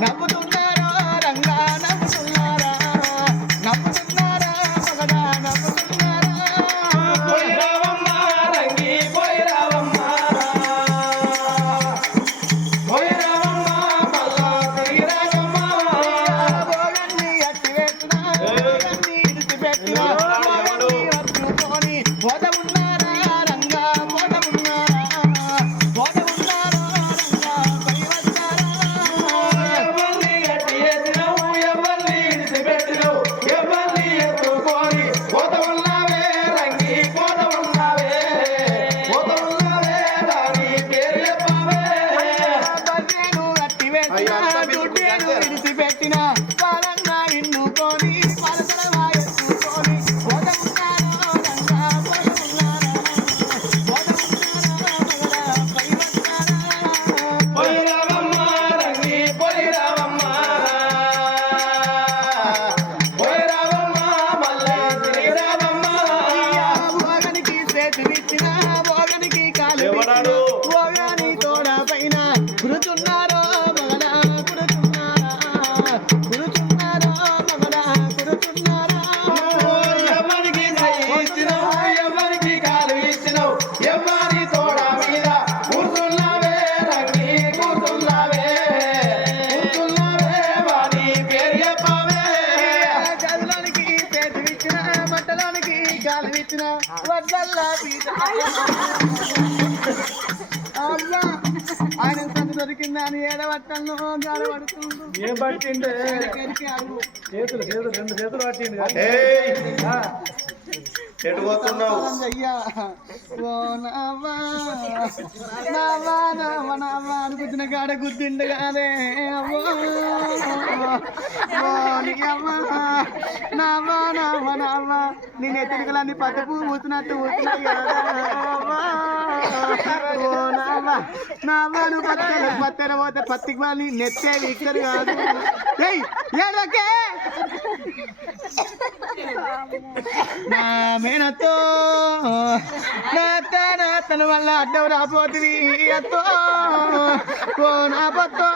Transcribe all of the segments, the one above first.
나쁘다. అట్టివేసినా, ఆయన సంత దొరికిందా అని గాడబడుతుండు ఏం పట్టిండే చేతులు చేతులు రెండు చేతులు పట్టిండు ఏయ్! ఎటు పోతున్నావు? నావా. నావా నావా అనుకుంటున్న కాడ గుద్దిండు కాదే నావా నావా నావా. నేను ఎత్తుకలన్నీ పట్టుకు ఊతున్నట్టు ఊతున్నాయి ఓ నావా. నువ్వు పోతే పత్తికి వాళ్ళు నెత్తే ఇక్కడ కాదు. నా మేనతో తన వల్ల అడ్డం రాపోతుంది అత్తో. ఓ నా పొత్తో.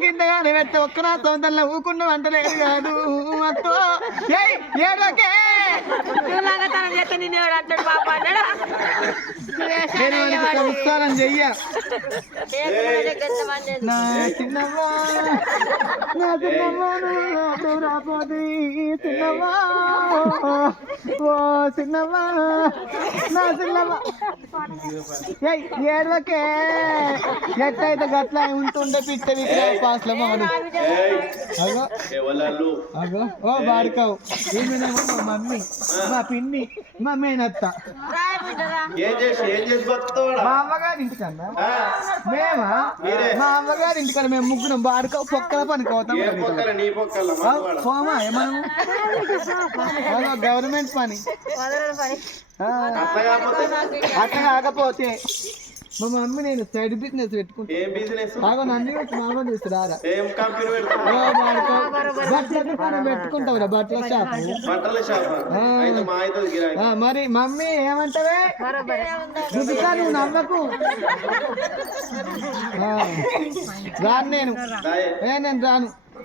కింద కానీ పెట్టి ఒక్క నా సొంతంలో ఊకుండా వంటలేదు కాదు అత్తో. ఏయ్ ఏడోకే తనం చేస్తే నిన్ను ఎవడు అంటాడు పాప అన్నాడా? నేను సంస్కారం చెయ్య. ఎంతమంది ఎట్టయితే గట్ల ఉంటుండే పిట్ట పాస్లో ఏయ్ అగో. అగో. ఓ బాడుకావు. ఈమెనేమో మా మమ్మీ మా పిన్ని మా మేనత్త. ఏం చేసి ఏం చేసి బతుకుతావాడా? మా అమ్మగారి ఇంటికన్నా ఆ? మేమా. మా అమ్మగారి ఇంటికన్నా మేము ముగ్గురం బాడుకావు పొక్కల పని కోతాం ఏ పొక్కల నీ పొక్కల మనవాడ పోమా ఏమను గవర్నమెంట్ పని. అట్లా కాకపోతే మా మమ్మీ నేను సైడ్ బిజినెస్ పెట్టుకుంటా. ఏం బిజినెస్ ఆగో నన్ను వచ్చి మామ చూస్తురారా ఏం కంపెనీ ఓ పెడతావు బాడుకో బట్టల షాప్. బట్టల షాప్? ఆ. అయితే మా అయితే గిరాకీ. ఆ, మరి మమ్మీ ఏమంటావే దుబ్బికా నువ్వు ఆ, రాను నేను. ఏ నేను రాను.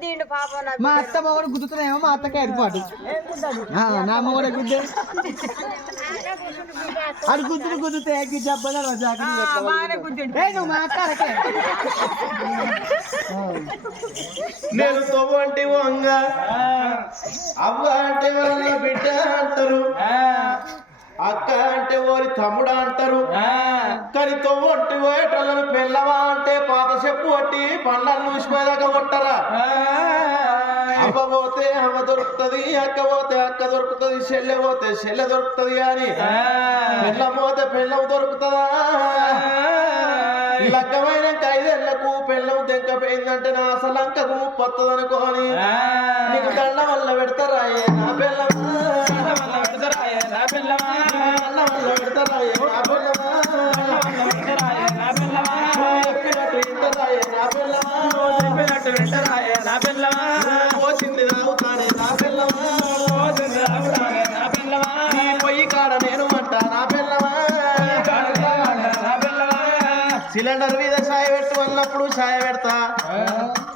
గుద్దిండు పాప నా మా అత్త మొగడు గుద్దుతున్నాయేమో మా అత్తకి ఏర్పాటు ఆ, నా మొగడ గుద్దే. గుద్దులు గుద్దుతే ఏ నువ్వు మాట్లాడకే ఆ. నేను అంటే వంగ అవ్వ అంటే వాళ్ళ బిడ్డ అంటారు. అక్క అంటే ఓరి తమ్ముడు అంటారు. కానీ తొవ్వ అంటే పోయేటోళ్ళని పెళ్ళవా అంటే పాత చెప్పు పట్టి పండ్లను చూసిపోయేదాకా కొట్టరా? అవ్వ పోతే అవ్వ దొరుకుతుంది అక్క పోతే అక్క దొరుకుతుంది చెల్లె పోతే చెల్లె దొరుకుతుంది అని. పెళ్ళం పోతే పెళ్ళం దొరుకుతుందా? లగ్గమైన ఐదేళ్ళకు పెళ్ళం దెంకపోయిందంటే నా అసలు అంకకు ముప్పొత్తది అనుకోని నీకు దండ వల్ల పెడతారాయే నా పెళ్ళం వల్ల పెడతారాయే నా పెళ్ళమా? వల్ల పెడతారాయే నా పెళ్ళమా? చెప్పినట్టు వింటరాయే నా పెళ్ళమా? చెప్పినట్టు నా పెళ్ళమా? పోసింది తాగుతానే నా పెళ్ళమా? ఛాయ పెడతా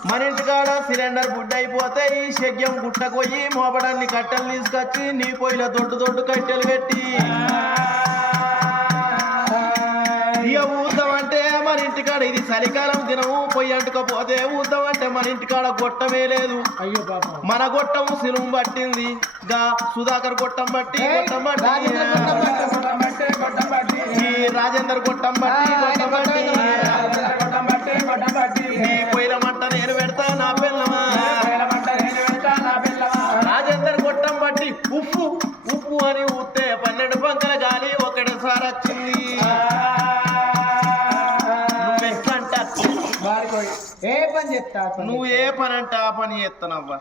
మన ఇంటికాడ సిలిండర్ బుడ్డ అయిపోతే ఈ శగ్యం గుట్టకు పోయి మోపడాన్ని కట్టెలు తీసుకొచ్చి నీ పొయ్యిలో దొడ్డు దొడ్డు కట్టెలు పెట్టి. ఇక ఊద్దాం అంటే మన ఇంటికాడ ఇది చలికాలం దినము. పొయ్యి అంటుకపోతే ఊద్దాం అంటే మన ఇంటికాడ గొట్టమే లేదు. అయ్యో పాపం. మన గొట్టం సిలుము పట్టింది. గా సుధాకర్ గొట్టం బట్టి గొట్టం బట్టి రాజేందర్ గొట్టం బట్టి గొట్టం బట్టి పని చెప్తా నువ్వు ఏ పని అంటే ఆ పని చేస్తానవ్వా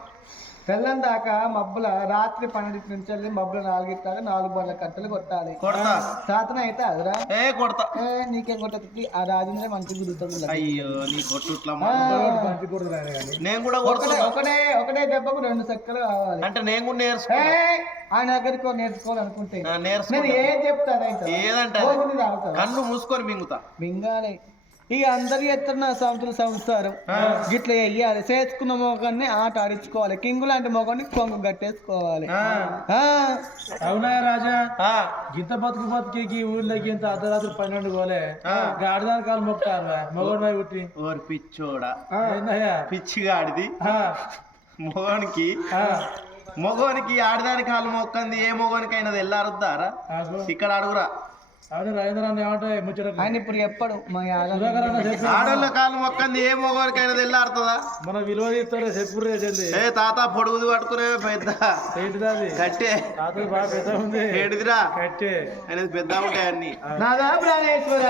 తెల్లం దాకా మబ్బుల రాత్రి పన్నెండు నుంచి వెళ్ళి మబ్బుల నాలుగింటి దాకా నాలుగు బండ్ల కట్టెలు కొట్టాలి. కొడతా. సాతన అయితే అదిరా? ఏ కొడతా. ఏ, నీకేం కొట్టదు? ఆ రాజేంద్ర మంచి గుర్తుంది అయ్యో నీ కొట్టుట్లా మంచి నేను కూడా కొడుతున్నా ఒకటే ఒకటే దెబ్బకు రెండు చెక్కలు కావాలి అంటే నేను కూడా ఏ, నేర్చుకున్నా ఆయన దగ్గరికి నేర్చుకోవాలనుకుంటే నేను ఏం చెప్తా అదైతే ఏదంటే కన్ను మూసుకొని మింగుతా. మింగాలి. ఇక అందరు ఎత్తున్న సంవత్సరం సంవత్సరం. గిట్ల వెయ్యాలి చేసుకున్న మొగాన్ని ఆట ఆడించుకోవాలి. కింగు లాంటి మొగాన్ని కొంగు కట్టేసుకోవాలి. అవునా రాజా? ఆ, గింత బతుకు బతుకి ఊళ్ళోకి ఇంత అర్ధరాత్రి పన్నెండు పోలే. ఆ. ఆడదాని కాలు మొక్కుతారు మగోడు పుట్టి. ఓరి పిచ్చోడా. ఏందయ్యా? పిచ్చిగాడిది. ఆ, మొగోనికి. మొగోనికి ఆడదానికి కాలు మొక్కంది. ఏ మొగోనికి అయినది ఎల్లారుద్దారా? ఆగు. ఇక్కడ అడుగురా. ఆయన ఇప్పుడు చెప్పడు ఆడోళ్ళ కాలు మొక్కంది ఏ మొగోనికి అయినది ఎల్లారుతుందా మన విలువ తీస్తారే చెప్పు చెల్లి ఏ తాత పొడుగుది పట్టుకునే పెద్ద. కట్టే. ఏడిదిరా? కట్టే. అనేది పెద్ద ఉంటాయి అన్ని. నాదా ప్రాణేశ్వర